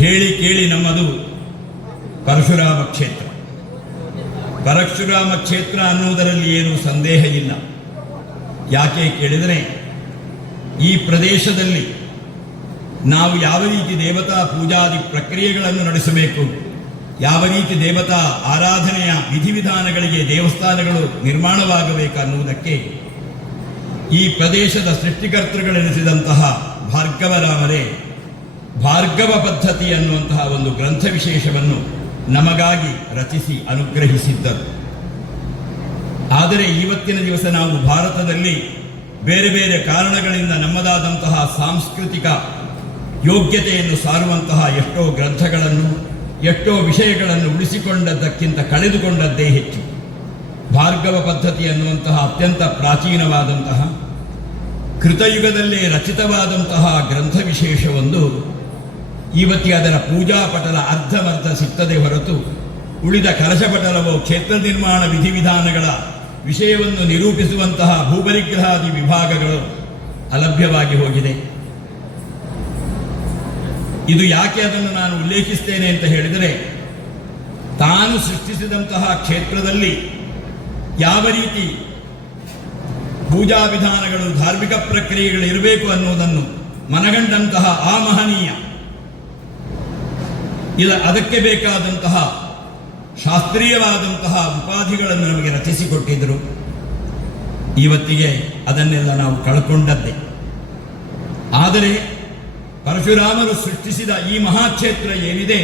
ಹೇಳಿ ಕೇಳಿ ನಮ್ಮದು ಪರಶುರಾಮ ಕ್ಷೇತ್ರ. ಪರಶುರಾಮ ಕ್ಷೇತ್ರ ಅನ್ನುವುದರಲ್ಲಿ ಏನೂ ಸಂದೇಹ ಇಲ್ಲ. ಯಾಕೆ ಕೇಳಿದರೆ, ಈ ಪ್ರದೇಶದಲ್ಲಿ ನಾವು ಯಾವ ರೀತಿ ದೇವತಾ ಪೂಜಾದಿ ಪ್ರಕ್ರಿಯೆಗಳನ್ನು ನಡೆಸಬೇಕು, ಯಾವ ರೀತಿ ದೇವತಾ ಆರಾಧನೆಯ ವಿಧಿವಿಧಾನಗಳಿಗೆ ದೇವಸ್ಥಾನಗಳು ನಿರ್ಮಾಣವಾಗಬೇಕನ್ನುವುದಕ್ಕೆ ಈ ಪ್ರದೇಶದ ಸೃಷ್ಟಿಕರ್ತೃಗಳೆನಿಸಿದಂತಹ ಭಾರ್ಗವರಾಮರೇ ಭಾರ್ಗವ ಪದ್ಧತಿ ಅನ್ನುವಂತಹ ಒಂದು ಗ್ರಂಥ ವಿಶೇಷವನ್ನು ನಮಗಾಗಿ ರಚಿಸಿ ಅನುಗ್ರಹಿಸಿದ್ದರು. ಆದರೆ ಇವತ್ತಿನ ದಿವಸ ನಾವು ಭಾರತದಲ್ಲಿ ಬೇರೆ ಬೇರೆ ಕಾರಣಗಳಿಂದ ನಮ್ಮದಾದಂತಹ ಸಾಂಸ್ಕೃತಿಕ ಯೋಗ್ಯತೆಯನ್ನು ಸಾರುವಂತಹ ಎಷ್ಟೋ ಗ್ರಂಥಗಳನ್ನು, ಎಷ್ಟೋ ವಿಷಯಗಳನ್ನು ಉಳಿಸಿಕೊಂಡದ್ದಕ್ಕಿಂತ ಕಳೆದುಕೊಂಡದ್ದೇ ಹೆಚ್ಚು. ಭಾರ್ಗವ ಪದ್ಧತಿ ಅನ್ನುವಂತಹ ಅತ್ಯಂತ ಪ್ರಾಚೀನವಾದಂತಹ ಕೃತಯುಗದಲ್ಲೇ ರಚಿತವಾದಂತಹ ಗ್ರಂಥ ವಿಶೇಷವೊಂದು ಇವತ್ತಿಗೆ ಅದರ ಪೂಜಾ ಪಟಲ ಅರ್ಧಮರ್ಧ ಸಿಗ್ತದೆ ಹೊರತು ಉಳಿದ ಕಲಶಪಟಲವೋ ಕ್ಷೇತ್ರ ನಿರ್ಮಾಣ ವಿಧಿವಿಧಾನಗಳ ವಿಷಯವನ್ನು ನಿರೂಪಿಸುವಂತಹ ಭೂಪರಿಗ್ರಹಾದಿ ವಿಭಾಗಗಳು ಅಲಭ್ಯವಾಗಿ ಹೋಗಿದೆ. ಇದು ಯಾಕೆ ಅದನ್ನು ನಾನು ಉಲ್ಲೇಖಿಸ್ತೇನೆ ಅಂತ ಹೇಳಿದರೆ, ತಾನು ಸೃಷ್ಟಿಸಿದಂತಹ ಕ್ಷೇತ್ರದಲ್ಲಿ ಯಾವ ರೀತಿ ಪೂಜಾ ವಿಧಾನಗಳು, ಧಾರ್ಮಿಕ ಪ್ರಕ್ರಿಯೆಗಳು ಇರಬೇಕು ಅನ್ನುವುದನ್ನು ಮನಗಂಡಂತಹ ಆ ಮಹನೀಯ ಅದಕ್ಕೆ ಬೇಕಾದಂತಹ ಶಾಸ್ತ್ರೀಯವಾದಂತಹ ಉಪಾಧಿಗಳನ್ನು ನಮಗೆ ರಚಿಸಿಕೊಟ್ಟಿದ್ದರು. ಇವತ್ತಿಗೆ ಅದನ್ನೆಲ್ಲ ನಾವು ಕಳ್ಕೊಂಡದ್ದೇ. ಆದರೆ ಪರಶುರಾಮರು ಸೃಷ್ಟಿಸಿದ ಈ ಮಹಾಕ್ಷೇತ್ರ ಏನಿದೆ,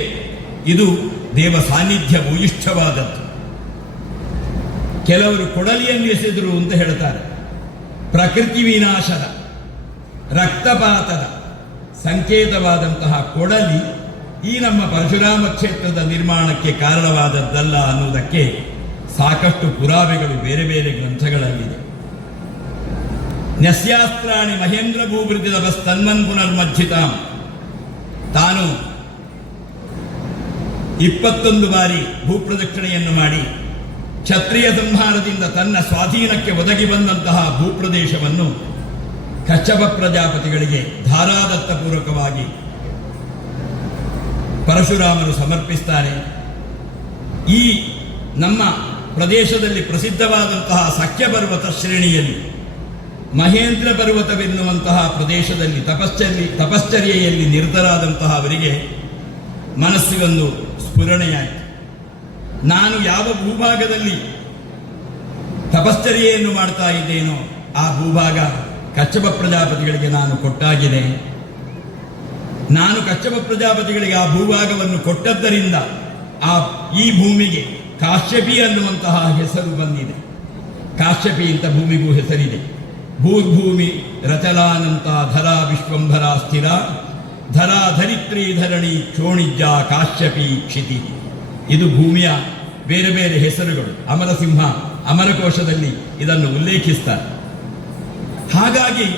ಇದು ದೇವ ಸಾನ್ನಿಧ್ಯ ಭೂಯಿಷ್ಠವಾದದ್ದು. ಕೆಲವರು ಕೊಡಲಿಯನ್ನು ಎಸೆದರು ಅಂತ ಹೇಳ್ತಾರೆ. ಪ್ರಕೃತಿ ವಿನಾಶದ, ರಕ್ತಪಾತದ ಸಂಕೇತವಾದಂತಹ ಕೊಡಲಿ ಈ ನಮ್ಮ ಪರಶುರಾಮ ಕ್ಷೇತ್ರದ ನಿರ್ಮಾಣಕ್ಕೆ ಕಾರಣವಾದದ್ದಲ್ಲ ಅನ್ನುವುದಕ್ಕೆ ಸಾಕಷ್ಟು ಪುರಾವೆಗಳು ಬೇರೆ ಬೇರೆ ಗ್ರಂಥಗಳಲ್ಲಿದೆ. ನ್ಯಸ್ಯಾಸ್ತ್ರಾಣಿ ಮಹೇಂದ್ರ ಭೂವೃದ್ಧಿದಪಸ್ತನ್ಮನ್ ಪುನರ್ಮಜ್ಜಿತಾಂ. ತಾನು 21 ಬಾರಿ ಭೂಪ್ರದಕ್ಷಿಣೆಯನ್ನು ಮಾಡಿ ಕ್ಷತ್ರಿಯ ಸಂಹಾರದಿಂದ ತನ್ನ ಸ್ವಾಧೀನಕ್ಕೆ ಒದಗಿ ಬಂದಂತಹ ಭೂಪ್ರದೇಶವನ್ನು ಕಶ್ಯಪ ಪ್ರಜಾಪತಿಗಳಿಗೆ ಧಾರಾದತ್ತಪೂರ್ವಕವಾಗಿ ಪರಶುರಾಮರು ಸಮರ್ಪಿಸ್ತಾರೆ. ಈ ನಮ್ಮ ಪ್ರದೇಶದಲ್ಲಿ ಪ್ರಸಿದ್ಧವಾದಂತಹ ಸಖ್ಯ ಪರ್ವತ ಶ್ರೇಣಿಯಲ್ಲಿ ಮಹೇಂದ್ರ ಪರ್ವತವೆನ್ನುವಂತಹ ಪ್ರದೇಶದಲ್ಲಿ ತಪಶ್ಚರ್ಯೆಯಲ್ಲಿ ನಿರತರಾದಂತಹ ಅವರಿಗೆ ಮನಸ್ಸಿಗೊಂದು ಸ್ಫುರಣೆಯಾಯಿತು. ನಾನು ಯಾವ ಭೂಭಾಗದಲ್ಲಿ ತಪಶ್ಚರ್ಯೆಯನ್ನು ಮಾಡ್ತಾ ಇದ್ದೇನೋ ಆ ಭೂಭಾಗ ಕಶ್ಯಪ ಪ್ರಜಾಪತಿಗಳಿಗೆ ನಾನು ಕೊಟ್ಟಾಗಿದೆ. ನಾನು ಕಶ್ಯಪ ಪ್ರಜಾಪತಿಗಳಿಗೆ ಆ ಭೂಭಾಗವನ್ನು ಕೊಟ್ಟದ್ದರಿಂದ ಈ ಭೂಮಿಗೆ ಕಾಶ್ಯಪಿ ಅನ್ನುವಂತಹ ಹೆಸರು ಬಂದಿದೆ. ಕಾಶ್ಯಪಿ ಅಂತ ಭೂಮಿಗೂ ಹೆಸರಿದೆ. ಭೂರ್ಭೂಮಿ ರಚಲಾನಂತ ಧರಾ ವಿಶ್ವಂಭರ ಸ್ಥಿರ ಧರಾ ಧರಿತ್ರಿ ಧರಣಿ ಕ್ಷೋಣಿಜ್ಜ ಕಾಶ್ಯಪಿ ಕ್ಷಿತಿ. ಇದು ಭೂಮಿಯ ಬೇರೆ ಬೇರೆ ಹೆಸರುಗಳು. ಅಮರಸಿಂಹ ಅಮರಕೋಶದಲ್ಲಿ ಇದನ್ನು ಉಲ್ಲೇಖಿಸ್ತಾರೆ. ಹಾಗಾಗಿ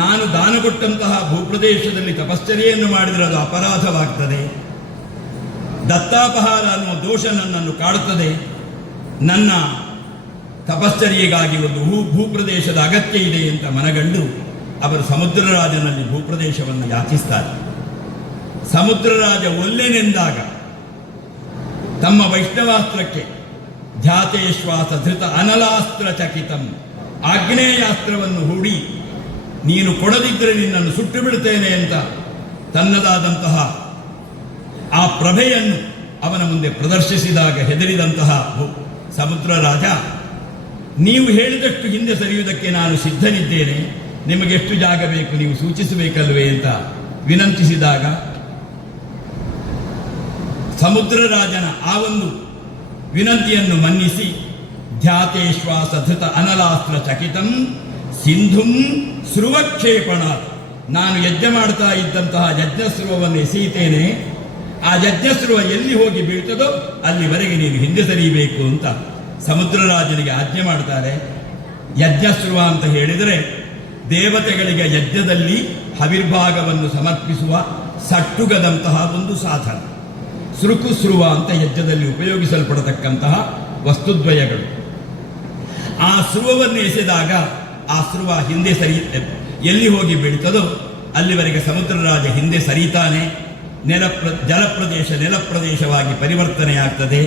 ನಾನು ದಾನ ಕೊಟ್ಟಂತಹ ಭೂಪ್ರದೇಶದಲ್ಲಿ ತಪಶ್ಚರ್ಯೆಯನ್ನು ಮಾಡಿದರೆ ಅದು ಅಪರಾಧವಾಗ್ತದೆ, ದತ್ತಾಪಹಾರ ಅನ್ನುವ ದೋಷ ನನ್ನನ್ನು ಕಾಡುತ್ತದೆ. ನನ್ನ ತಪಶ್ಚರ್ಯೆಗಾಗಿ ಒಂದು ಭೂಪ್ರದೇಶದ ಅಗತ್ಯ ಇದೆ ಅಂತ ಮನಗಂಡು ಅವರು ಸಮುದ್ರರಾಜನಲ್ಲಿ ಭೂಪ್ರದೇಶವನ್ನು ಯಾಚಿಸ್ತಾರೆ. ಸಮುದ್ರರಾಜ ಒಲ್ಲೆನೆಂದಾಗ ತಮ್ಮ ವೈಷ್ಣವಾಸ್ತ್ರಕ್ಕೆ ಧ್ಯಾತೇಶ್ವಾಸ ಧೃತ ಅನಲಾಸ್ತ್ರ ಚಕಿತಂ ಆಗ್ನೇಯಾಸ್ತ್ರವನ್ನು ಹೂಡಿ ನೀನು ಕೊಡದಿದ್ದರೆ ನಿನ್ನನ್ನು ಸುಟ್ಟು ಬಿಡುತ್ತೇನೆ ಅಂತ ತನ್ನದಾದಂತಹ ಆ ಪ್ರಭೆಯನ್ನು ಅವನ ಮುಂದೆ ಪ್ರದರ್ಶಿಸಿದಾಗ ಹೆದರಿದಂತಹ ಸಮುದ್ರ ರಾಜ, ನೀವು ಹೇಳಿದಷ್ಟು ಹಿಂದೆ ಸರಿಯುವುದಕ್ಕೆ ನಾನು ಸಿದ್ಧನಿದ್ದೇನೆ, ನಿಮಗೆಷ್ಟು ಜಾಗ ಬೇಕು ನೀವು ಸೂಚಿಸಬೇಕಲ್ವೇ ಅಂತ ವಿನಂತಿಸಿದಾಗ ಸಮುದ್ರ ರಾಜನ ಆ ಒಂದು ವಿನಂತಿಯನ್ನು ಮನ್ನಿಸಿ ಧ್ಯಾತೇಶ್ವಾಸ ಧೃತ ಅನಲಾಸ್ತ್ರ ಚಕಿತಂ ಸಿಂಧುಂ ಸ್ರುವಕ್ಷೇಪಣ, ನಾನು ಯಜ್ಞ ಮಾಡ್ತಾ ಇದ್ದಂತಹ ಯಜ್ಞಸ್ರುವವನ್ನು ಎಸೆಯುತ್ತೇನೆ, ಆ ಯಜ್ಞಸ್ರುವ ಎಲ್ಲಿ ಹೋಗಿ ಬೀಳ್ತದೋ ಅಲ್ಲಿವರೆಗೆ ನೀನು ಹಿಂದೆ ಸರಿಯಬೇಕು ಅಂತ ಸಮುದ್ರರಾಜನಿಗೆ ಆಜ್ಞೆ ಮಾಡ್ತಾರೆ. ಯಜ್ಞಸ್ರುವ ಅಂತ ಹೇಳಿದರೆ ದೇವತೆಗಳಿಗೆ ಯಜ್ಞದಲ್ಲಿ ಹವಿರ್ಭಾಗವನ್ನು ಸಮರ್ಪಿಸುವ ಸಟ್ಟುಗದಂತಹ ಒಂದು ಸಾಧನ. ಸೃಕುಸ್ರುವ ಅಂತ ಯಜ್ಞದಲ್ಲಿ ಉಪಯೋಗಿಸಲ್ಪಡತಕ್ಕಂತಹ ವಸ್ತುದ್ವಯಗಳು. ಆ ಸ್ರುವವನ್ನು ಎಸೆದಾಗ ಆ ಸ್ರುವ ಹಿಂದೆ ಎಲ್ಲಿ ಹೋಗಿ ಬೀಳ್ತದೋ ಅಲ್ಲಿವರೆಗೆ ಸಮುದ್ರರಾಜ ಹಿಂದೆ ಸರಿತಾನೆ. ನೆಲಪ್ರದೇಶವಾಗಿ ಪರಿವರ್ತನೆಯಾಗ್ತದೆ.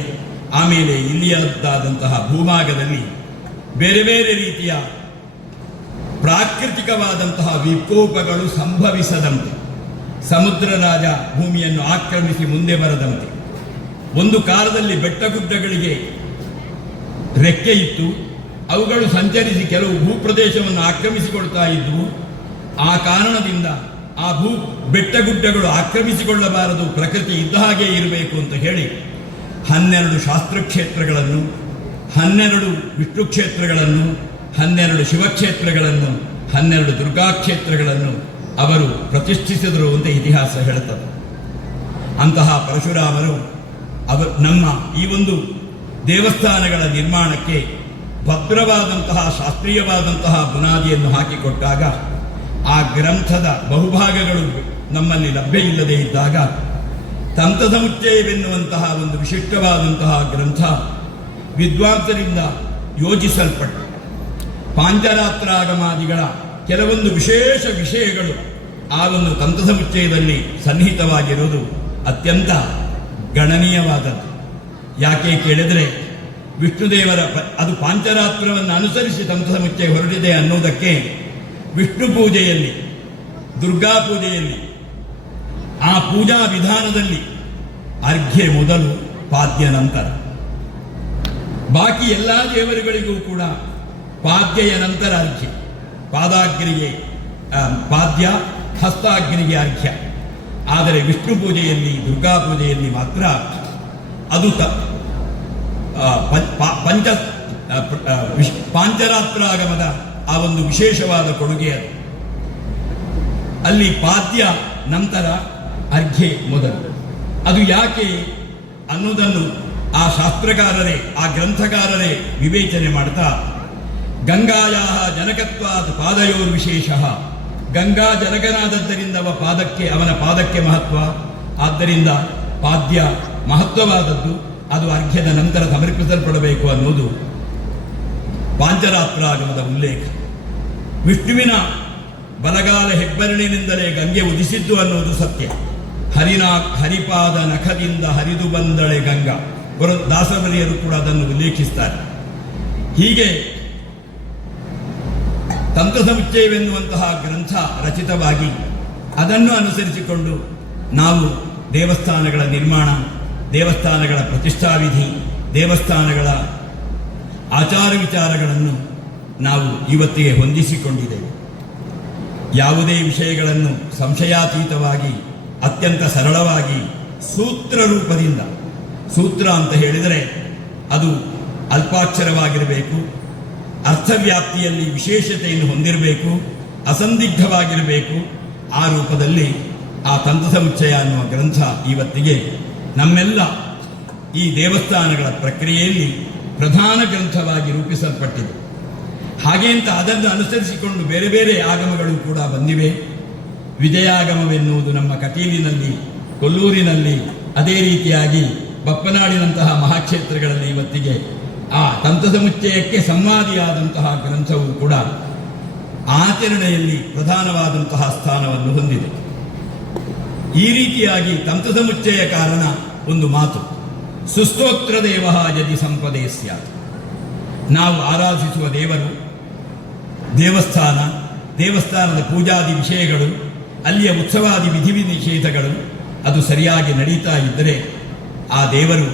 ಆಮೇಲೆ ಇಲ್ಲಿಯದ್ದಾದಂತಹ ಭೂಭಾಗದಲ್ಲಿ ಬೇರೆ ಬೇರೆ ರೀತಿಯ ಪ್ರಾಕೃತಿಕವಾದಂತಹ ವಿಕೋಪಗಳು ಸಂಭವಿಸದಂತೆ, ಸಮುದ್ರ ರಾಜ ಭೂಮಿಯನ್ನು ಆಕ್ರಮಿಸಿ ಮುಂದೆ ಬರದಂತೆ. ಒಂದು ಕಾಲದಲ್ಲಿ ಬೆಟ್ಟಗುಡ್ಡಗಳಿಗೆ ರೆಕ್ಕೆ ಇತ್ತು, ಅವುಗಳು ಸಂಚರಿಸಿ ಕೆಲವು ಭೂಪ್ರದೇಶವನ್ನು ಆಕ್ರಮಿಸಿಕೊಳ್ತಾ ಇದ್ವು. ಆ ಕಾರಣದಿಂದ ಆ ಬೆಟ್ಟಗುಡ್ಡಗಳು ಆಕ್ರಮಿಸಿಕೊಳ್ಳಬಾರದು, ಪ್ರಕೃತಿ ಇದ್ದ ಹಾಗೆ ಇರಬೇಕು ಅಂತ ಹೇಳಿ 12 ಶಾಸ್ತ್ರಕ್ಷೇತ್ರಗಳನ್ನು, 12 ವಿಷ್ಣು ಕ್ಷೇತ್ರಗಳನ್ನು, 12 ಶಿವಕ್ಷೇತ್ರಗಳನ್ನು, 12 ದುರ್ಗಾಕ್ಷೇತ್ರಗಳನ್ನು ಅವರು ಪ್ರತಿಷ್ಠಿಸಿದರು ಅಂತ ಇತಿಹಾಸ ಹೇಳುತ್ತದೆ. ಅಂತಹ ಪರಶುರಾಮರು ನಮ್ಮ ಈ ಒಂದು ದೇವಸ್ಥಾನಗಳ ನಿರ್ಮಾಣಕ್ಕೆ ಭದ್ರವಾದಂತಹ ಶಾಸ್ತ್ರೀಯವಾದಂತಹ ಬುನಾದಿಯನ್ನು ಹಾಕಿಕೊಟ್ಟಾಗ, ಆ ಗ್ರಂಥದ ಬಹುಭಾಗಗಳು ನಮ್ಮಲ್ಲಿ ಲಭ್ಯ ಇಲ್ಲದೆ ಇದ್ದಾಗ ತಂತ್ರಸಮುಚ್ಚಯವೆನ್ನುವಂತಹ ಒಂದು ವಿಶಿಷ್ಟವಾದಂತಹ ಗ್ರಂಥ ವಿದ್ವಾಂಸರಿಂದ ಯೋಜಿಸಲ್ಪಟ್ಟು ಪಾಂಚರಾತ್ರಾಗಮಾದಿಗಳ ಕೆಲವೊಂದು ವಿಶೇಷ ವಿಷಯಗಳು ಆ ಒಂದು ತಂತ್ರಸಮುಚ್ಚಯದಲ್ಲಿ ಸನ್ನಿಹಿತವಾಗಿರುವುದು ಅತ್ಯಂತ ಗಣನೀಯವಾದದ್ದು. ಯಾಕೆ ಕೇಳಿದರೆ, ವಿಷ್ಣುದೇವರ ಅದು ಪಾಂಚರಾತ್ರವನ್ನು ಅನುಸರಿಸಿ ತಂತ್ರಸಮುಚ್ಚಯ ಹೊರಟಿದೆ ಅನ್ನುವುದಕ್ಕೆ ವಿಷ್ಣು ಪೂಜೆಯಲ್ಲಿ, ದುರ್ಗಾ ಪೂಜೆಯಲ್ಲಿ, ಆ ಪೂಜಾ ವಿಧಾನದಲ್ಲಿ ಅರ್ಘ್ಯ ಮೊದಲು, ಪಾದ್ಯ ನಂತರ. ಬಾಕಿ ಎಲ್ಲ ದೇವರುಗಳಿಗೂ ಕೂಡ ಪಾದ್ಯೆಯ ನಂತರ ಅರ್ಘ್ಯ, ಪಾದಾಗ್ನಿಗೆ ಪಾದ್ಯ, ಹಸ್ತಾಗ್ನಿಗೆ ಅರ್ಘ್ಯ. ಆದರೆ ವಿಷ್ಣು ಪೂಜೆಯಲ್ಲಿ, ದುರ್ಗಾ ಪೂಜೆಯಲ್ಲಿ ಮಾತ್ರ ಅದು ಪಾಂಚರಾತ್ರಾಗಮದ ಆ ಒಂದು ವಿಶೇಷವಾದ ಕೊಡುಗೆ ಅದು. ಅಲ್ಲಿ ಪಾದ್ಯ ನಂತರ ಅರ್ಘ್ಯ ಮೊದಲು. ಅದು ಯಾಕೆ ಅನ್ನೋದನ್ನು ಆ ಶಾಸ್ತ್ರಕಾರರೇ, ಆ ಗ್ರಂಥಕಾರರೇ ವಿವೇಚನೆ ಮಾಡ್ತಾ, ಗಂಗಾಯಾ ಜನಕತ್ವಾತ್ ಪಾದಯೋರ್ ವಿಶೇಷ, ಗಂಗಾ ಜನಕನಾದದ್ದರಿಂದ ಅವನ ಪಾದಕ್ಕೆ ಮಹತ್ವ, ಆದ್ದರಿಂದ ಪಾದ್ಯ ಮಹತ್ವವಾದದ್ದು, ಅದು ಅರ್ಘ್ಯದ ನಂತರ ಸಮರ್ಪಿಸಲ್ಪಡಬೇಕು ಅನ್ನೋದು ಪಾಂಚರಾತ್ರಾಗಮದ ಉಲ್ಲೇಖ. ವಿಷ್ಣುವಿನ ಬಲಗಾಲ ಹೆಬ್ಬೆರಳಿನಿಂದಲೇ ಗಂಗೆ ಉದಿಸಿದ್ದು ಅನ್ನೋದು ಸತ್ಯ. ಹರಿಪಾದ ನಖದಿಂದ ಹರಿದು ಬಂದಳೆ ಗಂಗಾ, ದಾಸವರಿಯರು ಕೂಡ ಅದನ್ನು ಉಲ್ಲೇಖಿಸ್ತಾರೆ. ಹೀಗೆ ತಂತ್ರಸಮುಚ್ಚಯವೆನ್ನುವಂತಹ ಗ್ರಂಥ ರಚಿತವಾಗಿ ಅದನ್ನು ಅನುಸರಿಸಿಕೊಂಡು ನಾವು ದೇವಸ್ಥಾನಗಳ ನಿರ್ಮಾಣ, ದೇವಸ್ಥಾನಗಳ ಪ್ರತಿಷ್ಠಾವಿಧಿ, ದೇವಸ್ಥಾನಗಳ ಆಚಾರ ವಿಚಾರಗಳನ್ನು ನಾವು ಇವತ್ತಿಗೆ ಹೊಂದಿಸಿಕೊಂಡಿದ್ದೇವೆ. ಯಾವುದೇ ವಿಷಯಗಳನ್ನು ಸಂಶಯಾತೀತವಾಗಿ, ಅತ್ಯಂತ ಸರಳವಾಗಿ, ಸೂತ್ರ ರೂಪದಿಂದ, ಸೂತ್ರ ಅಂತ ಹೇಳಿದರೆ ಅದು ಅಲ್ಪಾಕ್ಷರವಾಗಿರಬೇಕು, ಅರ್ಥವ್ಯಾಪ್ತಿಯಲ್ಲಿ ವಿಶೇಷತೆಯನ್ನು ಹೊಂದಿರಬೇಕು, ಅಸಂದಿಗ್ಧವಾಗಿರಬೇಕು. ಆ ರೂಪದಲ್ಲಿ ಆ ತಂತ್ರಸಮುಚ್ಚಯ ಅನ್ನುವ ಗ್ರಂಥ ಇವತ್ತಿಗೆ ನಮ್ಮೆಲ್ಲ ಈ ದೇವಸ್ಥಾನಗಳ ಪ್ರಕ್ರಿಯೆಯಲ್ಲಿ ಪ್ರಧಾನ ಗ್ರಂಥವಾಗಿ ರೂಪಿಸಲ್ಪಟ್ಟಿದೆ. ಹಾಗೆ ಅಂತ ಅದನ್ನು ಅನುಸರಿಸಿಕೊಂಡು ಬೇರೆ ಬೇರೆ ಆಗಮಗಳು ಕೂಡ ಬಂದಿವೆ. ವಿಜಯಾಗಮವೆನ್ನುವುದು ನಮ್ಮ ಕಟೀಲಿನಲ್ಲಿ, ಕೊಲ್ಲೂರಿನಲ್ಲಿ, ಅದೇ ರೀತಿಯಾಗಿ ಬಪ್ಪನಾಡಿನಂತಹ ಮಹಾಕ್ಷೇತ್ರಗಳಲ್ಲಿ ಇವತ್ತಿಗೆ ಆ ತಂತ್ರಸಮುಚ್ಚಯಕ್ಕೆ ಸಂವಾದಿಯಾದಂತಹ ಗ್ರಂಥವು ಕೂಡ ಆಚರಣೆಯಲ್ಲಿ ಪ್ರಧಾನವಾದಂತಹ ಸ್ಥಾನವನ್ನು ಹೊಂದಿದೆ. ಈ ರೀತಿಯಾಗಿ ತಂತ್ರಸಮುಚ್ಚಯ ಕಾರಣ ಒಂದು ಮಾತು, ಸುಸ್ತೋತ್ರ ದೇವ ಯದಿ ಸಂಪದೇ ಸ್ಯಾತ್. ನಾವು ಆರಾಧಿಸುವ ದೇವರು, ದೇವಸ್ಥಾನದ ಪೂಜಾದಿ ವಿಷಯಗಳು, ಅಲ್ಲಿಯ ಉತ್ಸವಾದಿ ವಿಧಿ ನಿಷೇಧಗಳು ಅದು ಸರಿಯಾಗಿ ನಡೀತಾ ಇದ್ದರೆ ಆ ದೇವರು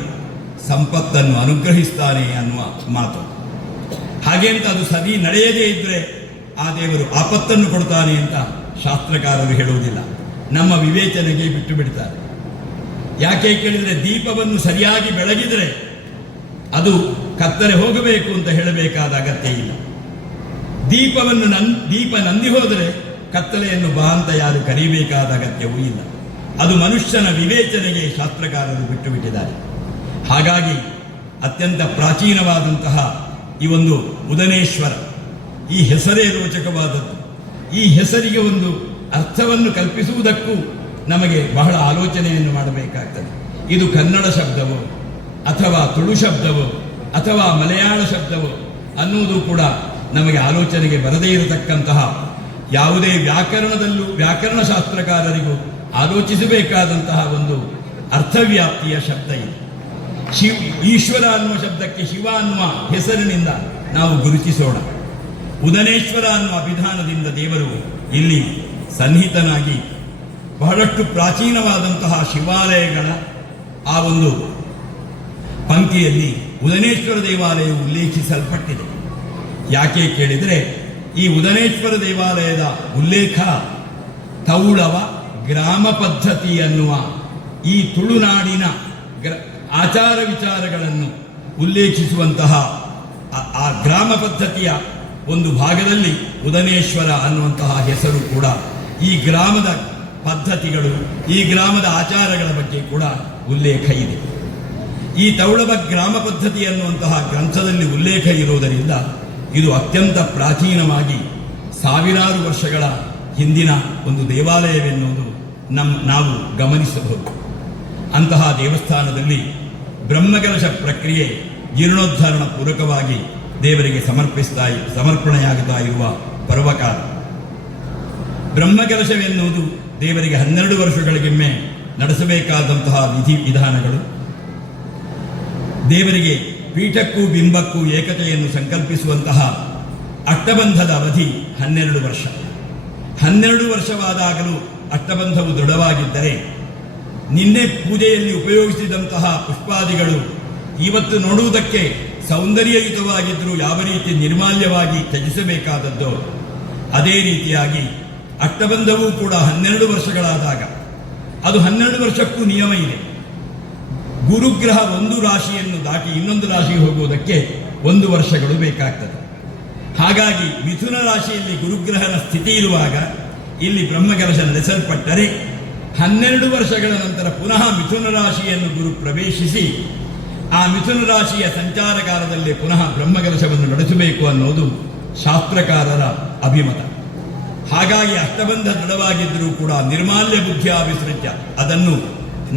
ಸಂಪತ್ತನ್ನು ಅನುಗ್ರಹಿಸ್ತಾನೆ ಅನ್ನುವ ಮಾತು. ಹಾಗೆ ಅಂತ ಅದು ಸರಿ ನಡೆಯದೇ ಇದ್ದರೆ ಆ ದೇವರು ಆಪತ್ತನ್ನು ಕೊಡ್ತಾನೆ ಅಂತ ಶಾಸ್ತ್ರಕಾರರು ಹೇಳುವುದಿಲ್ಲ, ನಮ್ಮ ವಿವೇಚನೆಗೆ ಬಿಟ್ಟು ಬಿಡ್ತಾರೆ. ಯಾಕೆ ಕೇಳಿದರೆ, ದೀಪವನ್ನು ಸರಿಯಾಗಿ ಬೆಳಗಿದರೆ ಅದು ಕತ್ತಲೆ ಹೋಗಬೇಕು ಅಂತ ಹೇಳಬೇಕಾದ ಅಗತ್ಯ ಇಲ್ಲ. ದೀಪ ನಂದಿ ಹೋದರೆ ಕತ್ತಲೆಯನ್ನು ಬಾ ಅಂತ ಯಾರು ಕರೀಬೇಕಾದ ಅಗತ್ಯವೂ ಇಲ್ಲ. ಅದು ಮನುಷ್ಯನ ವಿವೇಚನೆಗೆ ಶಾಸ್ತ್ರಕಾರರು ಬಿಟ್ಟು ಬಿಟ್ಟಿದ್ದಾರೆ. ಹಾಗಾಗಿ ಅತ್ಯಂತ ಪ್ರಾಚೀನವಾದಂತಹ ಈ ಒಂದು ಉದನೇಶ್ವರ, ಈ ಹೆಸರೇ ರೋಚಕವಾದದ್ದು. ಈ ಹೆಸರಿಗೆ ಒಂದು ಅರ್ಥವನ್ನು ಕಲ್ಪಿಸುವುದಕ್ಕೂ ನಮಗೆ ಬಹಳ ಆಲೋಚನೆಯನ್ನು ಮಾಡಬೇಕಾಗ್ತದೆ. ಇದು ಕನ್ನಡ ಶಬ್ದವೋ ಅಥವಾ ತುಳು ಶಬ್ದವೋ ಅಥವಾ ಮಲಯಾಳ ಶಬ್ದವೋ ಅನ್ನುವುದು ಕೂಡ ನಮಗೆ ಆಲೋಚನೆಗೆ ಬರದೇ ಇರತಕ್ಕಂತಹ, ಯಾವುದೇ ವ್ಯಾಕರಣ ಶಾಸ್ತ್ರಕಾರರಿಗೂ ಆಲೋಚಿಸಬೇಕಾದಂತಹ ಒಂದು ಅರ್ಥವ್ಯಾಪ್ತಿಯ ಶಬ್ದ ಇದೆ. ಈಶ್ವರ ಅನ್ನುವ ಶಬ್ದಕ್ಕೆ ಶಿವ ಅನ್ನುವ ಹೆಸರಿನಿಂದ ನಾವು ಗುರುತಿಸೋಣ. ಉದನೇಶ್ವರ ಅನ್ನುವ ಅಭಿಧಾನದಿಂದ ದೇವರು ಇಲ್ಲಿ ಸನ್ನಿಹಿತನಾಗಿ ಬಹಳಷ್ಟು ಪ್ರಾಚೀನವಾದಂತಹ ಶಿವಾಲಯಗಳ ಆ ಒಂದು ಪಂಕ್ತಿಯಲ್ಲಿ ಉದನೇಶ್ವರ ದೇವಾಲಯವು ಉಲ್ಲೇಖಿಸಲ್ಪಟ್ಟಿದೆ. ಯಾಕೆ ಕೇಳಿದರೆ, ಈ ಉದನೇಶ್ವರ ದೇವಾಲಯದ ಉಲ್ಲೇಖ ತೌಳವ ಗ್ರಾಮ ಪದ್ಧತಿ ಅನ್ನುವ ಈ ತುಳುನಾಡಿನ ಆಚಾರ ವಿಚಾರಗಳನ್ನು ಉಲ್ಲೇಖಿಸುವಂತಹ ಆ ಗ್ರಾಮ ಪದ್ಧತಿಯ ಒಂದು ಭಾಗದಲ್ಲಿ ಉದನೇಶ್ವರ ಅನ್ನುವಂತಹ ಹೆಸರು ಕೂಡ ಈ ಗ್ರಾಮದ ಪದ್ಧತಿಗಳು, ಈ ಗ್ರಾಮದ ಆಚಾರಗಳ ಬಗ್ಗೆ ಕೂಡ ಉಲ್ಲೇಖ ಇದೆ. ಈ ತೌಳವ ಗ್ರಾಮ ಪದ್ಧತಿ ಅನ್ನುವಂತಹ ಗ್ರಂಥದಲ್ಲಿ ಉಲ್ಲೇಖ ಇರುವುದರಿಂದ ಇದು ಅತ್ಯಂತ ಪ್ರಾಚೀನವಾಗಿ ಸಾವಿರಾರು ವರ್ಷಗಳ ಹಿಂದಿನ ಒಂದು ದೇವಾಲಯವೆನ್ನುವುದು ನಾವು ಗಮನಿಸಬಹುದು. ಅಂತಹ ದೇವಸ್ಥಾನದಲ್ಲಿ ಬ್ರಹ್ಮಕಲಶ ಪ್ರಕ್ರಿಯೆ ಜೀರ್ಣೋದ್ಧಾರಣ ಪೂರಕವಾಗಿ ದೇವರಿಗೆ ಸಮರ್ಪಣೆಯಾಗುತ್ತಾ ಇರುವ ಪರ್ವಕಾಲ. ಬ್ರಹ್ಮಕಲಶವೆನ್ನುವುದು ದೇವರಿಗೆ 12 ವರ್ಷಗಳಿಗೊಮ್ಮೆ ನಡೆಸಬೇಕಾದಂತಹ ವಿಧಾನಗಳು. ದೇವರಿಗೆ ಪೀಠಕ್ಕೂ ಬಿಂಬಕ್ಕೂ ಏಕತೆಯನ್ನು ಸಂಕಲ್ಪಿಸುವಂತಹ ಅಷ್ಟಬಂಧದ ಅವಧಿ 12 ವರ್ಷ. 12 ವರ್ಷವಾದಾಗಲೂ ಅಷ್ಟಬಂಧವು ದೃಢವಾಗಿದ್ದರೆ, ನಿನ್ನೆ ಪೂಜೆಯಲ್ಲಿ ಉಪಯೋಗಿಸಿದಂತಹ ಪುಷ್ಪಾದಿಗಳು ಇವತ್ತು ನೋಡುವುದಕ್ಕೆ ಸೌಂದರ್ಯಯುತವಾಗಿದ್ದರೂ ಯಾವ ರೀತಿ ನಿರ್ಮಾಲ್ಯವಾಗಿ ತ್ಯಜಿಸಬೇಕಾದದ್ದೋ ಅದೇ ರೀತಿಯಾಗಿ ಅಷ್ಟಬಂಧವೂ ಕೂಡ 12 ವರ್ಷಗಳಾದಾಗ, ಅದು 12 ವರ್ಷಕ್ಕೂ ನಿಯಮ ಇದೆ. ಗುರುಗ್ರಹ ಒಂದು ರಾಶಿಯನ್ನು ದಾಟಿ ಇನ್ನೊಂದು ರಾಶಿಗೆ ಹೋಗುವುದಕ್ಕೆ 1 ವರ್ಷಗಳು ಬೇಕಾಗ್ತದೆ. ಹಾಗಾಗಿ ಮಿಥುನ ರಾಶಿಯಲ್ಲಿ ಗುರುಗ್ರಹನ ಸ್ಥಿತಿ ಇರುವಾಗ ಇಲ್ಲಿ ಬ್ರಹ್ಮಕಲಶ ನಡೆಸಲ್ಪಟ್ಟರೆ 12 ವರ್ಷಗಳ ನಂತರ ಪುನಃ ಮಿಥುನ ರಾಶಿಯನ್ನು ಗುರು ಪ್ರವೇಶಿಸಿ ಆ ಮಿಥುನ ರಾಶಿಯ ಸಂಚಾರ ಕಾಲದಲ್ಲಿ ಪುನಃ ಬ್ರಹ್ಮಕಲಶವನ್ನು ನಡೆಸಬೇಕು ಅನ್ನೋದು ಶಾಸ್ತ್ರಕಾರರ ಅಭಿಮತ. ಹಾಗಾಗಿ ಅಷ್ಟಬಂಧ ದೃಢವಾಗಿದ್ದರೂ ಕೂಡ ನಿರ್ಮಾಲ್ಯ ಬುದ್ಧಿಯ ವಿಸೃಜ್ಯ ಅದನ್ನು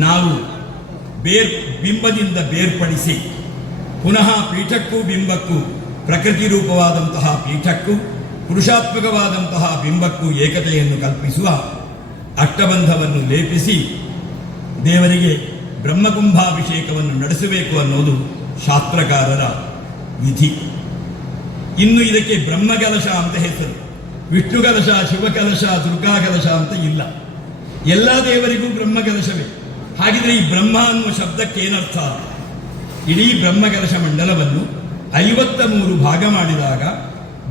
ನಾವು ಬಿಂಬದಿಂದ ಬೇರ್ಪಡಿಸಿ ಪುನಃ ಪೀಠಕ್ಕೂ ಬಿಂಬಕ್ಕೂ ಪ್ರಕೃತಿ ರೂಪವಾದಂತಹ ಪೀಠಕ್ಕೂ ಪುರುಷಾತ್ಮಕವಾದಂತಹ ಬಿಂಬಕ್ಕೂ ಏಕತೆಯನ್ನು ಕಲ್ಪಿಸುವ ಅಷ್ಟಬಂಧವನ್ನು ಲೇಪಿಸಿ ದೇವರಿಗೆ ಬ್ರಹ್ಮಕುಂಭಾಭಿಷೇಕವನ್ನು ನಡೆಸಬೇಕು ಅನ್ನೋದು ಶಾಸ್ತ್ರಕಾರರ ವಿಧಿ. ಇನ್ನು ಇದಕ್ಕೆ ಬ್ರಹ್ಮಕಲಶ ಅಂತ ಹೆಸರು. ವಿಷ್ಣುಕಲಶ, ಶಿವಕಲಶ, ದುರ್ಗಾಕಲಶ ಅಂತ ಇಲ್ಲ. ಎಲ್ಲ ದೇವರಿಗೂ ಬ್ರಹ್ಮಕಲಶವೇ. ಹಾಗಿದ್ರೆ ಈ ಬ್ರಹ್ಮ ಅನ್ನುವ ಶಬ್ದಕ್ಕೆ ಏನರ್ಥ? ಇಡೀ ಬ್ರಹ್ಮಕಲಶ ಮಂಡಲವನ್ನು 53 ಭಾಗ ಮಾಡಿದಾಗ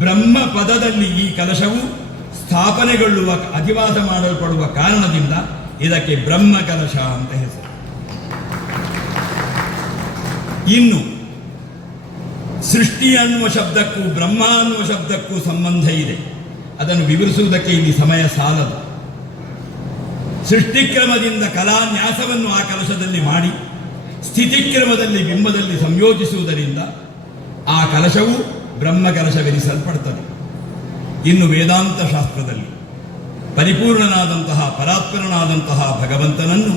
ಬ್ರಹ್ಮ ಪದದಲ್ಲಿ ಈ ಕಲಶವು ಸ್ಥಾಪನೆಗೊಳ್ಳುವ, ಅಧಿವಾಸ ಮಾಡಲ್ಪಡುವ ಕಾರಣದಿಂದ ಇದಕ್ಕೆ ಬ್ರಹ್ಮಕಲಶ ಅಂತ ಹೆಸರು. ಇನ್ನು ಸೃಷ್ಟಿ ಅನ್ನುವ ಶಬ್ದಕ್ಕೂ ಬ್ರಹ್ಮ ಅನ್ನುವ ಶಬ್ದಕ್ಕೂ ಸಂಬಂಧ ಇದೆ. ಅದನ್ನು ವಿವರಿಸುವುದಕ್ಕೆ ಇಲ್ಲಿ ಸಮಯ ಸಾಲದು. ಸೃಷ್ಟಿಕ್ರಮದಿಂದ ಕಲಾನ್ಯಾಸವನ್ನು ಆ ಕಲಶದಲ್ಲಿ ಮಾಡಿ ಸ್ಥಿತಿಕ್ರಮದಲ್ಲಿ ಬಿಂಬದಲ್ಲಿ ಸಂಯೋಜಿಸುವುದರಿಂದ ಆ ಕಲಶವು ಬ್ರಹ್ಮಕಲಶವೆನಿಸಲ್ಪಡುತ್ತದೆ. ಇನ್ನು ವೇದಾಂತ ಶಾಸ್ತ್ರದಲ್ಲಿ ಪರಿಪೂರ್ಣನಾದಂತಹ ಪರಾತ್ಪರನಾದಂತಹ ಭಗವಂತನನ್ನು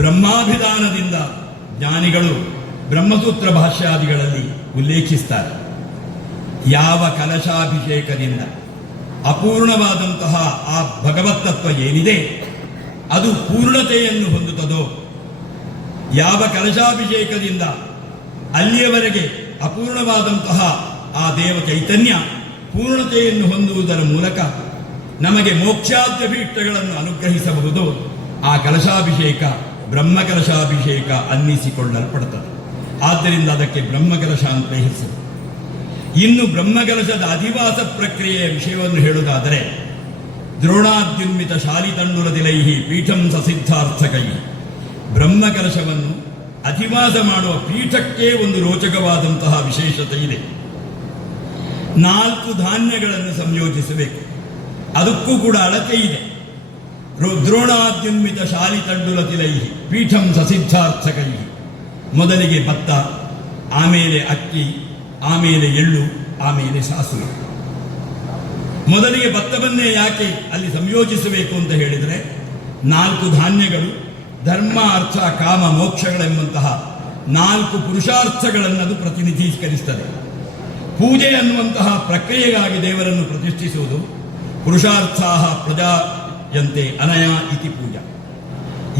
ಬ್ರಹ್ಮಾಭಿಧಾನದಿಂದ ಜ್ಞಾನಿಗಳು ಬ್ರಹ್ಮಸೂತ್ರ ಭಾಷ್ಯಾದಿಗಳಲ್ಲಿ ಉಲ್ಲೇಖಿಸ್ತಾರೆ. ಯಾವ ಕಲಶಾಭಿಷೇಕದಿಂದ ಅಪೂರ್ಣವಾದಂತಹ ಆ ಭಗವತ್ತತ್ವ ಏನಿದೆ ಅದು ಪೂರ್ಣತೆಯನ್ನು ಹೊಂದುತ್ತದೋ, ಯಾವ ಕಲಶಾಭಿಷೇಕದಿಂದ ಅಲ್ಲಿಯವರೆಗೆ ಅಪೂರ್ಣವಾದಂತಹ ಆ ದೇವ ಚೈತನ್ಯ ಪೂರ್ಣತೆಯನ್ನು ಹೊಂದುವುದರ ಮೂಲಕ ನಮಗೆ ಮೋಕ್ಷಾದ್ಯಭೀಷ್ಟಗಳನ್ನು ಅನುಗ್ರಹಿಸಬಹುದು, ಆ ಕಲಶಾಭಿಷೇಕ ಬ್ರಹ್ಮಕಲಶಾಭಿಷೇಕ ಅನ್ನಿಸಿಕೊಳ್ಳಲ್ಪಡುತ್ತದೆ. ಆದ್ದರಿಂದ ಅದಕ್ಕೆ ಬ್ರಹ್ಮಕಲಶ ಅಂತ ಹೆಸರು. ಇನ್ನು ಬ್ರಹ್ಮಕಲಶದ ಅಧಿವಾಸ ಪ್ರಕ್ರಿಯೆಯ ವಿಷಯವನ್ನು ಹೇಳುವುದಾದರೆ, ದ್ರೋಣಾದ್ಯುನ್ಮಿತ ಶಾಲಿತಂಡುರದಿಲೈಹಿ ಪೀಠಂ ಸಸಿದ್ಧಾರ್ಥಕೈ, ಬ್ರಹ್ಮಕಲಶವನ್ನು ಅಧಿವಾಸ ಮಾಡುವ ಪೀಠಕ್ಕೆ ಒಂದು ರೋಚಕವಾದಂತಹ ವಿಶೇಷತೆ ಇದೆ. 4 ಧಾನ್ಯಗಳನ್ನು ಸಂಯೋಜಿಸಬೇಕು. ಅದಕ್ಕೂ ಕೂಡ ಅಳತೆ ಇದೆ. ದ್ರೋಣಾದ್ಯುನ್ಮಿತ ಶಾಲಿತಂಡುರದಿಲೈಹಿ ಪೀಠಂ ಸಸಿದ್ಧಾರ್ಥಕೈ, ಮೊದಲಿಗೆ ಭತ್ತ, ಆಮೇಲೆ ಅಕ್ಕಿ, ಆಮೇಲೆ ಎಳ್ಳು, ಆಮೇಲೆ ಸಾಸುವೆ. ಮೊದಲಿಗೆ ಭತ್ತವನ್ನೇ ಯಾಕೆ ಅಲ್ಲಿ ಸಂಯೋಜಿಸಬೇಕು ಅಂತ ಹೇಳಿದರೆ, 4 ಧಾನ್ಯಗಳು ಧರ್ಮ, ಅರ್ಥ, ಕಾಮ, ಮೋಕ್ಷಗಳೆಂಬಂತಹ 4 ಪುರುಷಾರ್ಥಗಳನ್ನು ಅದು ಪ್ರತಿನಿಧೀಕರಿಸುತ್ತದೆ. ಪೂಜೆ ಅನ್ನುವಂತಹ ಪ್ರಕ್ರಿಯೆಗಾಗಿ ದೇವರನ್ನು ಪ್ರತಿಷ್ಠಿಸುವುದು. ಪುರುಷಾರ್ಥಾಹ ಪ್ರಜಾಯಂತೆ ಅನಯ ಇತಿ ಪೂಜಾ,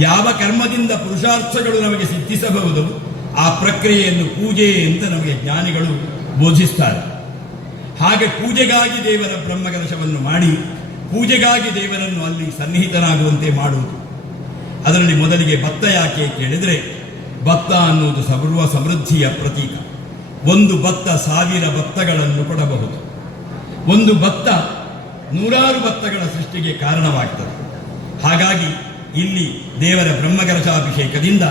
ಯಾವ ಕರ್ಮದಿಂದ ಪುರುಷಾರ್ಥಗಳು ನಮಗೆ ಸಿದ್ಧಿಸಬಹುದು ಆ ಪ್ರಕ್ರಿಯೆಯನ್ನು ಪೂಜೆ ಅಂತ ನಮಗೆ ಜ್ಞಾನಿಗಳು ಬೋಧಿಸ್ತಾರೆ. ಹಾಗೆ ಪೂಜೆಗಾಗಿ ದೇವರ ಬ್ರಹ್ಮಕಲಶವನ್ನು ಮಾಡಿ ಪೂಜೆಗಾಗಿ ದೇವರನ್ನು ಅಲ್ಲಿ ಸನ್ನಿಹಿತನಾಗುವಂತೆ ಮಾಡುವುದು. ಅದರಲ್ಲಿ ಮೊದಲಿಗೆ ಭತ್ತ ಯಾಕೆ ಕೇಳಿದರೆ, ಭತ್ತ ಅನ್ನುವುದು ಸರ್ವ ಸಮೃದ್ಧಿಯ ಪ್ರತೀಕ. ಒಂದು ಭತ್ತ 1000 ಭತ್ತಗಳನ್ನು ಕೊಡಬಹುದು. ಒಂದು ಭತ್ತ 100 ಭತ್ತಗಳ ಸೃಷ್ಟಿಗೆ ಕಾರಣವಾಗ್ತದೆ. ಹಾಗಾಗಿ ಇಲ್ಲಿ ದೇವರ ಬ್ರಹ್ಮಕಲಶಾಭಿಷೇಕದಿಂದ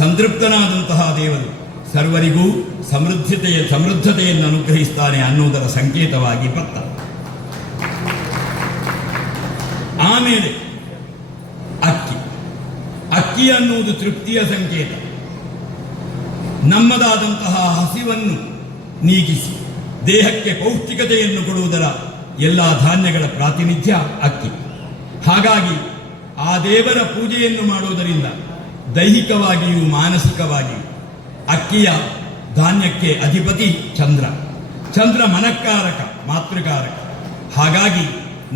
ಸಂತೃಪ್ತನಾದಂತಹ ದೇವರು ಸರ್ವರಿಗೂ ಸಮೃದ್ಧತೆಯನ್ನು ಅನುಗ್ರಹಿಸ್ತಾನೆ ಅನ್ನುವುದರ ಸಂಕೇತವಾಗಿ ಭತ್ತ. ಆಮೇಲೆ ಅಕ್ಕಿ ಅನ್ನುವುದು ತೃಪ್ತಿಯ ಸಂಕೇತ. ನಮ್ಮದಾದಂತಹ ಹಸಿವನ್ನು ನೀಗಿಸಿ ದೇಹಕ್ಕೆ ಪೌಷ್ಟಿಕತೆಯನ್ನು ಕೊಡುವುದರ ಎಲ್ಲ ಧಾನ್ಯಗಳ ಪ್ರಾತಿನಿಧ್ಯ ಅಕ್ಕಿ. ಹಾಗಾಗಿ ಆ ದೇವರ ಪೂಜೆಯನ್ನು ಮಾಡುವುದರಿಂದ ದೈಹಿಕವಾಗಿಯೂ ಮಾನಸಿಕವಾಗಿಯೂ ಅಕ್ಕಿಯ ಧಾನ್ಯಕ್ಕೆ ಅಧಿಪತಿ ಚಂದ್ರ ಮನಕ್ಕಾರಕ, ಮಾತೃಕಾರಕ. ಹಾಗಾಗಿ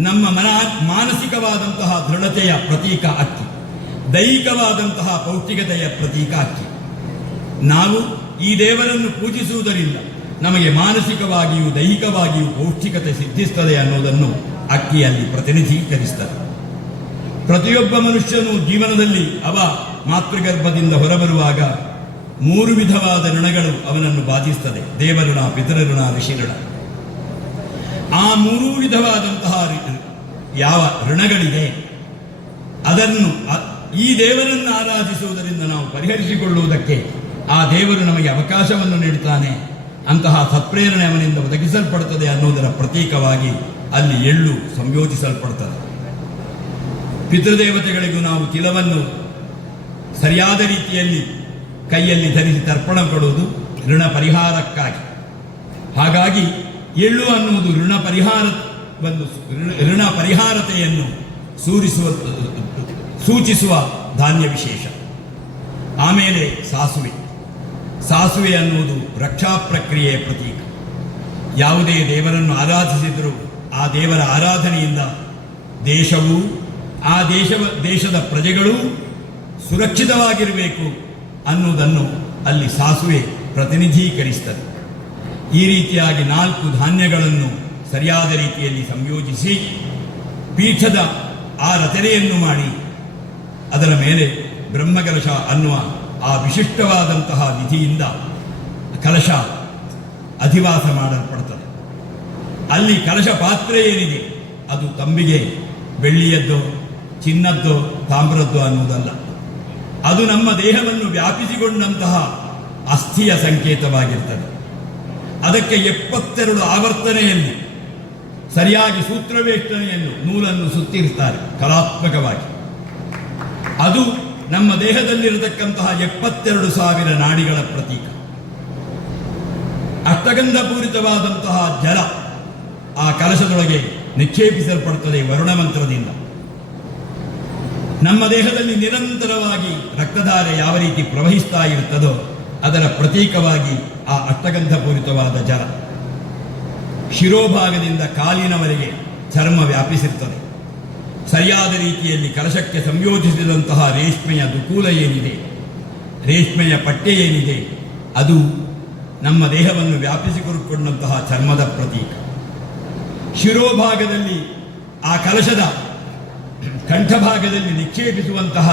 ನಮ್ಮ ಮಾನಸಿಕವಾದಂತಹ ದೃಢತೆಯ ಪ್ರತೀಕ ಅಕ್ಕಿ, ದೈಹಿಕವಾದಂತಹ ಪೌಷ್ಟಿಕತೆಯ ಪ್ರತೀಕ ಅಕ್ಕಿ. ನಾವು ಈ ದೇವರನ್ನು ಪೂಜಿಸುವುದರಿಂದ ನಮಗೆ ಮಾನಸಿಕವಾಗಿಯೂ ದೈಹಿಕವಾಗಿಯೂ ಪೌಷ್ಟಿಕತೆ ಸಿದ್ಧಿಸ್ತದೆ ಅನ್ನೋದನ್ನು ಅಕ್ಕಿಯಲ್ಲಿ ಪ್ರತಿನಿಧೀಕರಿಸ್ತದೆ. ಪ್ರತಿಯೊಬ್ಬ ಮನುಷ್ಯನು ಜೀವನದಲ್ಲಿ ಅವ ಮಾತೃಗರ್ಭದಿಂದ ಹೊರಬರುವಾಗ 3 ವಿಧವಾದ ಋಣಗಳು ಅವನನ್ನು ಬಾಧಿಸ್ತದೆ. ದೇವಋಣ, ಪಿತೃಋಣ, ಋಷಿಋಣ. ಆ 3 ವಿಧವಾದಂತಹ ಯಾವ ಋಣಗಳಿದೆ ಅದನ್ನು ಈ ದೇವರನ್ನು ಆರಾಧಿಸುವುದರಿಂದ ನಾವು ಪರಿಹರಿಸಿಕೊಳ್ಳುವುದಕ್ಕೆ ಆ ದೇವರು ನಮಗೆ ಅವಕಾಶವನ್ನು ನೀಡುತ್ತಾನೆ. ಅಂತಹ ಸತ್ಪ್ರೇರಣೆ ಅವನಿಂದ ಒದಗಿಸಲ್ಪಡುತ್ತದೆ ಅನ್ನುವುದರ ಪ್ರತೀಕವಾಗಿ ಅಲ್ಲಿ ಎಳ್ಳು ಸಂಯೋಜಿಸಲ್ಪಡುತ್ತದೆ. ಪಿತೃದೇವತೆಗಳಿಗೂ ನಾವು ತಿಲವನ್ನು ಸರಿಯಾದ ರೀತಿಯಲ್ಲಿ ಕೈಯಲ್ಲಿ ಧರಿಸಿ ತರ್ಪಣ ಕೊಡುವುದು ಋಣ ಪರಿಹಾರಕ್ಕಾಗಿ. ಹಾಗಾಗಿ ಎಳ್ಳು ಅನ್ನುವುದು ಋಣ ಪರಿಹಾರತೆಯನ್ನು ಸೂಚಿಸುವ ಧಾನ್ಯ ವಿಶೇಷ. ಆಮೇಲೆ ಸಾಸುವೆ ಅನ್ನುವುದು ರಕ್ಷಾ ಪ್ರಕ್ರಿಯೆಯ ಪ್ರತೀಕ. ಯಾವುದೇ ದೇವರನ್ನು ಆರಾಧಿಸಿದರೂ ಆ ದೇವರ ಆರಾಧನೆಯಿಂದ ದೇಶವೂ ಆ ದೇಶದ ಪ್ರಜೆಗಳೂ ಸುರಕ್ಷಿತವಾಗಿರಬೇಕು ಅನ್ನುವುದನ್ನು ಅಲ್ಲಿ ಸಾಸುವೆ ಪ್ರತಿನಿಧೀಕರಿಸುತ್ತದೆ. ಈ ರೀತಿಯಾಗಿ 4 ಧಾನ್ಯಗಳನ್ನು ಸರಿಯಾದ ರೀತಿಯಲ್ಲಿ ಸಂಯೋಜಿಸಿ ಪೀಠದ ಆ ರಚನೆಯನ್ನು ಮಾಡಿ ಅದರ ಮೇಲೆ ಬ್ರಹ್ಮಕಲಶ ಅನ್ನುವ ಆ ವಿಶಿಷ್ಟವಾದಂತಹ ವಿಧಿಯಿಂದ ಕಲಶ ಅಧಿವಾಸ ಮಾಡಲ್ಪಡುತ್ತದೆ. ಅಲ್ಲಿ ಕಲಶ ಪಾತ್ರೆ ಏನಿದೆ ಅದು ತಂಬಿಗೆ ಬೆಳ್ಳಿಯದ್ದೋ ಚಿನ್ನದ್ದೋ ತಾಮ್ರದ್ದೋ ಅನ್ನುವುದಲ್ಲ. ಅದು ನಮ್ಮ ದೇಹವನ್ನು ವ್ಯಾಪಿಸಿಕೊಂಡಂತಹ ಅಸ್ಥಿಯ ಸಂಕೇತವಾಗಿರ್ತದೆ. ಅದಕ್ಕೆ 72 ಆವರ್ತನೆಯಲ್ಲಿ ಸರಿಯಾಗಿ ಸೂತ್ರವೇಷ್ಟನೆಯನ್ನು ನೂಲನ್ನು ಸುತ್ತಿರ್ತಾರೆ ಕಲಾತ್ಮಕವಾಗಿ. ಅದು ನಮ್ಮ ದೇಹದಲ್ಲಿರತಕ್ಕಂತಹ 72,000 ನಾಡಿಗಳ ಪ್ರತೀಕ. ಅಷ್ಟಗಂಧಪೂರಿತವಾದಂತಹ ಜಲ ಆ ಕಲಶದೊಳಗೆ ನಿಕ್ಷೇಪಿಸಲ್ಪಡುತ್ತದೆ ವರುಣ ಮಂತ್ರದಿಂದ. ನಮ್ಮ ದೇಹದಲ್ಲಿ ನಿರಂತರವಾಗಿ ರಕ್ತಧಾರೆ ಯಾವ ರೀತಿ ಪ್ರವಹಿಸ್ತಾ ಇರುತ್ತದೋ ಅದರ ಪ್ರತೀಕವಾಗಿ ಆ ಅಷ್ಟಗಂಧಪೂರಿತವಾದ ಜಲ ಶಿರೋಭಾಗದಿಂದ ಕಾಲಿನವರೆಗೆ ಚರ್ಮ ವ್ಯಾಪಿಸಿರುತ್ತದೆ. ಸರಿಯಾದ ರೀತಿಯಲ್ಲಿ ಕಲಶಕ್ಕೆ ಸಂಯೋಜಿಸಿದಂತಹ ರೇಷ್ಮೆಯ ದುಕೂಲ ಏನಿದೆ, ರೇಷ್ಮೆಯ ಪಟ್ಟೆ ಏನಿದೆ, ಅದು ನಮ್ಮ ದೇಹವನ್ನು ವ್ಯಾಪಿಸಿಕೊಂಡಂತಹ ಚರ್ಮದ ಪ್ರತೀಕ. ಶಿರೋಭಾಗದಲ್ಲಿ ಆ ಕಲಶದ ಕಂಠಭಾಗದಲ್ಲಿ ನಿಕ್ಷೇಪಿಸುವಂತಹ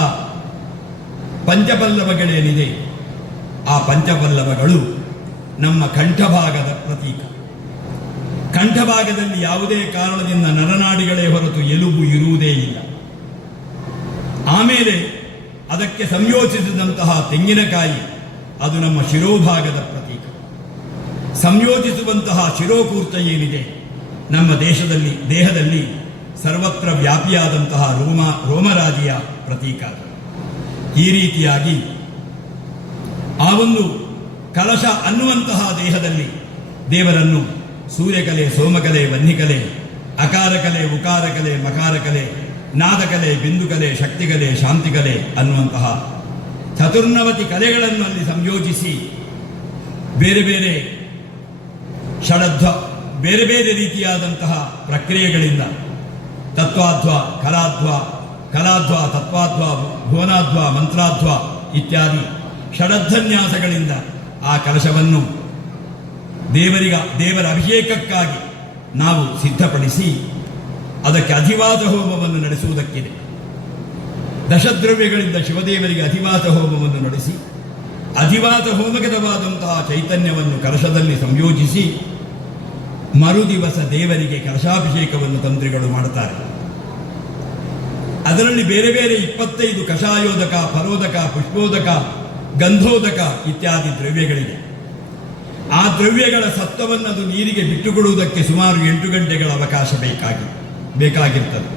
ಪಂಚಪಲ್ಲವಗಳೇನಿದೆ ಆ ಪಂಚಪಲ್ಲವಗಳು ನಮ್ಮ ಕಂಠಭಾಗದ ಪ್ರತೀಕ. ಕಂಠಭಾಗದಲ್ಲಿ ಯಾವುದೇ ಕಾರಣದಿಂದ ನರನಾಡಿಗಳೇ ಹೊರತು ಎಲುಬು ಇರುವುದೇ ಇಲ್ಲ. ಆಮೇಲೆ ಅದಕ್ಕೆ ಸಂಯೋಜಿಸಿದಂತಹ ತೆಂಗಿನಕಾಯಿ ಅದು ನಮ್ಮ ಶಿರೋಭಾಗದ ಪ್ರತೀಕ. ಸಂಯೋಜಿಸುವಂತಹ ಶಿರೋಕೂರ್ತ ಏನಿದೆ ನಮ್ಮ ದೇಹದಲ್ಲಿ ಸರ್ವತ್ರ ವ್ಯಾಪಿಯಾದಂತಹ ರೋಮರಾಜಿಯ ಪ್ರತೀಕ. ಈ ರೀತಿಯಾಗಿ ಆ ಒಂದು ಕಲಶ ಅನ್ನುವಂತಹ ದೇಹದಲ್ಲಿ ದೇವರನ್ನು ಸೂರ್ಯಕಲೆ, ಸೋಮಕಲೆ, ವನ್ನಿಕಲೆ, ಅಕಾರಕಲೆ, ಉಕಾರಕಲೆ, ಮಕಾರಕಲೆ, ನಾದಕಲೆ, ಬಿಂದುಕಲೆ, ಶಕ್ತಿಕಲೆ, ಶಾಂತಿಕಲೆ ಅನ್ನುವಂತಹ 14 ಕಲೆಗಳನ್ನು ಅಲ್ಲಿ ಸಂಯೋಜಿಸಿ ಬೇರೆ ಬೇರೆ ಬೇರೆ ಬೇರೆ ರೀತಿಯಾದಂತಹ ಪ್ರಕ್ರಿಯೆಗಳಿಂದ ತತ್ವಾಧ್ವ, ಕಲಾಧ್ವ, ಕಲಾಧ್ವಾ, ತತ್ವಾಧ್ವಾ, ಭುವನಾಧ್ವಾ, ಮಂತ್ರಾಧ್ವಾ ಇತ್ಯಾದಿ ಷಡಧನ್ಯಾಸಗಳಿಂದ ಆ ಕಲಶವನ್ನು ದೇವರ ಅಭಿಷೇಕಕ್ಕಾಗಿ ನಾವು ಸಿದ್ಧಪಡಿಸಿ ಅದಕ್ಕೆ ಅಧಿವಾಸ ಹೋಮವನ್ನು ನಡೆಸುವುದಕ್ಕಿದೆ. ದಶದ್ರವ್ಯಗಳಿಂದ ಶಿವದೇವರಿಗೆ ಅಧಿವಾಸ ಹೋಮವನ್ನು ನಡೆಸಿ ಅಧಿವಾಸ ಹೋಮಗತವಾದಂತಹ ಚೈತನ್ಯವನ್ನು ಕಲಶದಲ್ಲಿ ಸಂಯೋಜಿಸಿ ಮರುದಿವಸ ದೇವರಿಗೆ ಕಲಶಾಭಿಷೇಕವನ್ನು ತಂತ್ರಿಗಳು ಮಾಡುತ್ತಾರೆ. ಅದರಲ್ಲಿ ಬೇರೆ ಬೇರೆ 25 ಕಷಾಯೋದಕ, ಫಲೋದಕ, ಪುಷ್ಪೋದಕ, ಗಂಧೋದಕ ಇತ್ಯಾದಿ ದ್ರವ್ಯಗಳಿದೆ. ಆ ದ್ರವ್ಯಗಳ ಸತ್ವವನ್ನು ಅದು ನೀರಿಗೆ ಬಿಟ್ಟುಕೊಡುವುದಕ್ಕೆ ಸುಮಾರು 8 ಗಂಟೆಗಳ ಅವಕಾಶ ಬೇಕಾಗಿರ್ತದೆ.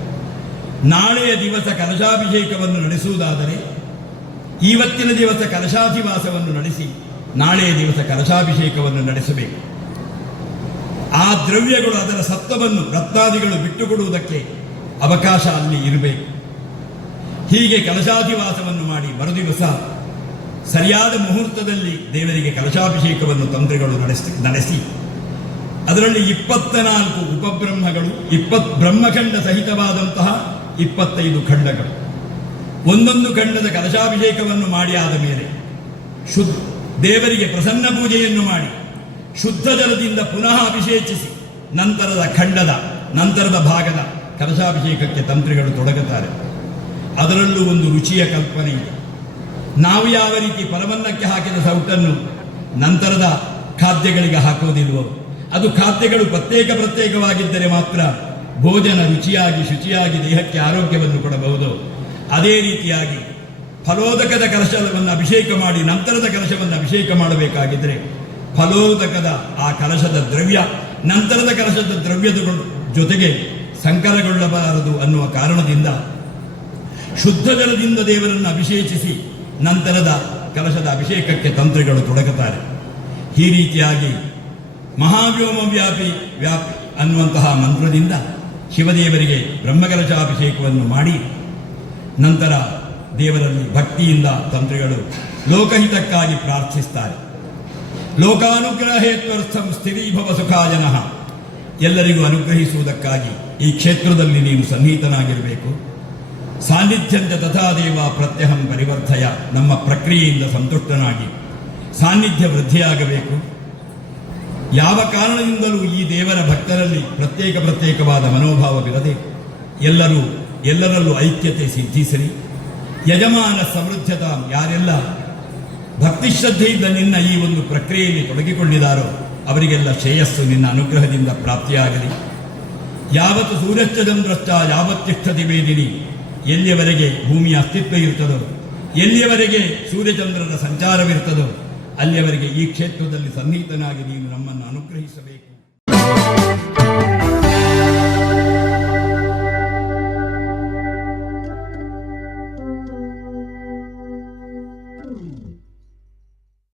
ನಾಳೆಯ ದಿವಸ ಕಲಶಾಭಿಷೇಕವನ್ನು ನಡೆಸುವುದಾದರೆ ಇವತ್ತಿನ ದಿವಸ ಕಲಶಾಧಿವಾಸವನ್ನು ನಡೆಸಿ ನಾಳೆಯ ದಿವಸ ಕಲಶಾಭಿಷೇಕವನ್ನು ನಡೆಸಬೇಕು. ಆ ದ್ರವ್ಯಗಳು ಅದರ ಸತ್ವವನ್ನು ರತ್ನಾದಿಗಳು ಬಿಟ್ಟುಕೊಡುವುದಕ್ಕೆ ಅವಕಾಶ ಅಲ್ಲಿ ಇರಬೇಕು. ಹೀಗೆ ಕಲಶಾಧಿವಾಸವನ್ನು ಮಾಡಿ ಮರುದಿವಸ ಸರಿಯಾದ ಮುಹೂರ್ತದಲ್ಲಿ ದೇವರಿಗೆ ಕಲಶಾಭಿಷೇಕವನ್ನು ತಂತ್ರಿಗಳು ನಡೆಸಿ ಅದರಲ್ಲಿ 24 ಉಪಬ್ರಹ್ಮಗಳು, 20 ಬ್ರಹ್ಮಖಂಡ ಸಹಿತವಾದಂತಹ 25 ಖಂಡಗಳು, ಒಂದೊಂದು ಖಂಡದ ಕಲಶಾಭಿಷೇಕವನ್ನು ಮಾಡಿ ಆದ ಮೇಲೆ ದೇವರಿಗೆ ಪ್ರಸನ್ನ ಪೂಜೆಯನ್ನು ಮಾಡಿ ಶುದ್ಧ ಜಲದಿಂದ ಪುನಃ ಅಭಿಷೇಕಿಸಿ ನಂತರದ ಭಾಗದ ಕಲಶಾಭಿಷೇಕಕ್ಕೆ ತಂತ್ರಿಗಳು ತೊಡಗುತ್ತಾರೆ. ಅದರಲ್ಲೂ ಒಂದು ರುಚಿಯ ಕಲ್ಪನೆ ಇದೆ. ನಾವು ಯಾವ ರೀತಿ ಪರಮನ್ನಕ್ಕೆ ಹಾಕಿದ ಸೌಟನ್ನು ನಂತರದ ಖಾದ್ಯಗಳಿಗೆ ಹಾಕೋದಿಲ್ವೋ, ಅದು ಖಾದ್ಯಗಳು ಪ್ರತ್ಯೇಕವಾಗಿದ್ದರೆ ಮಾತ್ರ ಭೋಜನ ರುಚಿಯಾಗಿ ಶುಚಿಯಾಗಿ ದೇಹಕ್ಕೆ ಆರೋಗ್ಯವನ್ನು ಕೊಡಬಹುದು. ಅದೇ ರೀತಿಯಾಗಿ ಫಲೋದಕದ ಕಲಶವನ್ನು ಅಭಿಷೇಕ ಮಾಡಿ ನಂತರದ ಕಲಶವನ್ನು ಅಭಿಷೇಕ ಮಾಡಬೇಕಾಗಿದ್ದರೆ ಫಲೋದಕದ ಆ ಕಲಶದ ದ್ರವ್ಯ ನಂತರದ ಕಲಶದ ದ್ರವ್ಯದ ಜೊತೆಗೆ ಸಂಕರಗೊಳ್ಳಬಾರದು ಅನ್ನುವ ಕಾರಣದಿಂದ ಶುದ್ಧ ಜಲದಿಂದ ದೇವರನ್ನು ಅಭಿಷೇಕಿಸಿ ನಂತರದ ಕಲಶದ ಅಭಿಷೇಕಕ್ಕೆ ತಂತ್ರಿಗಳು ತೊಡಗುತ್ತಾರೆ. ಈ ರೀತಿಯಾಗಿ ಮಹಾವ್ಯೋಮ ವ್ಯಾಪಿ ಅನ್ನುವಂತಹ ಮಂತ್ರದಿಂದ ಶಿವದೇವರಿಗೆ ಬ್ರಹ್ಮಕಲಶಾಭಿಷೇಕವನ್ನು ಮಾಡಿ ನಂತರ ದೇವರಲ್ಲಿ ಭಕ್ತಿಯಿಂದ ತಂತ್ರಿಗಳು ಲೋಕಹಿತಕ್ಕಾಗಿ ಪ್ರಾರ್ಥಿಸ್ತಾರೆ. ಲೋಕಾನುಗ್ರಹೇತ್ವರ್ಥಂ ಸ್ಥಿರೀಭವ ಸುಖಾಯನಃ, ಎಲ್ಲರಿಗೂ ಅನುಗ್ರಹಿಸುವುದಕ್ಕಾಗಿ ಈ ಕ್ಷೇತ್ರದಲ್ಲಿ ನೀವು ಸನ್ನಿಹಿತನಾಗಿರಬೇಕು. ಸಾನ್ನಿಧ್ಯಂತ ತಥಾದೇವ ಪ್ರತ್ಯಹಂ ಪರಿವರ್ತಯ, ನಮ್ಮ ಪ್ರಕ್ರಿಯೆಯಿಂದ ಸಂತುಷ್ಟನಾಗಿ ಸಾನ್ನಿಧ್ಯ ವೃದ್ಧಿಯಾಗಬೇಕು. ಯಾವ ಕಾರಣದಿಂದಲೂ ಈ ದೇವರ ಭಕ್ತರಲ್ಲಿ ಪ್ರತ್ಯೇಕವಾದ ಮನೋಭಾವವಿರದೆ ಎಲ್ಲರಲ್ಲೂ ಐಕ್ಯತೆ ಸಿದ್ಧಿಸಿರಿ. ಯಜಮಾನ ಸಮೃದ್ಧತಾ, ಯಾರೆಲ್ಲ ಭಕ್ತಿ ಶ್ರದ್ಧೆಯಿಂದ ನಿನ್ನ ಈ ಒಂದು ಪ್ರಕ್ರಿಯೆಯಲ್ಲಿ ತೊಡಗಿಕೊಂಡಿದ್ದಾರೋ ಅವರಿಗೆಲ್ಲ ಶ್ರೇಯಸ್ಸು ನಿನ್ನ ಅನುಗ್ರಹದಿಂದ ಪ್ರಾಪ್ತಿಯಾಗಲಿ. ಯಾವತ್ತು ಸೂರ್ಯಶ್ಚಂದ್ರಶ್ಚ ಯಾವತ್ತಿಷ್ಠತಿ ವೇದಿನಿ, ಎಲ್ಲಿಯವರೆಗೆ ಭೂಮಿಯ ಅಸ್ತಿತ್ವ ಇರ್ತದೋ, ಎಲ್ಲಿಯವರೆಗೆ ಸೂರ್ಯಚಂದ್ರರ ಸಂಚಾರವಿರ್ತದೋ ಅಲ್ಲಿಯವರೆಗೆ ಈ ಕ್ಷೇತ್ರದಲ್ಲಿ ಸನ್ನಿಹಿತನಾಗಿ ನೀನು ನಮ್ಮನ್ನು ಅನುಗ್ರಹಿಸಬೇಕು.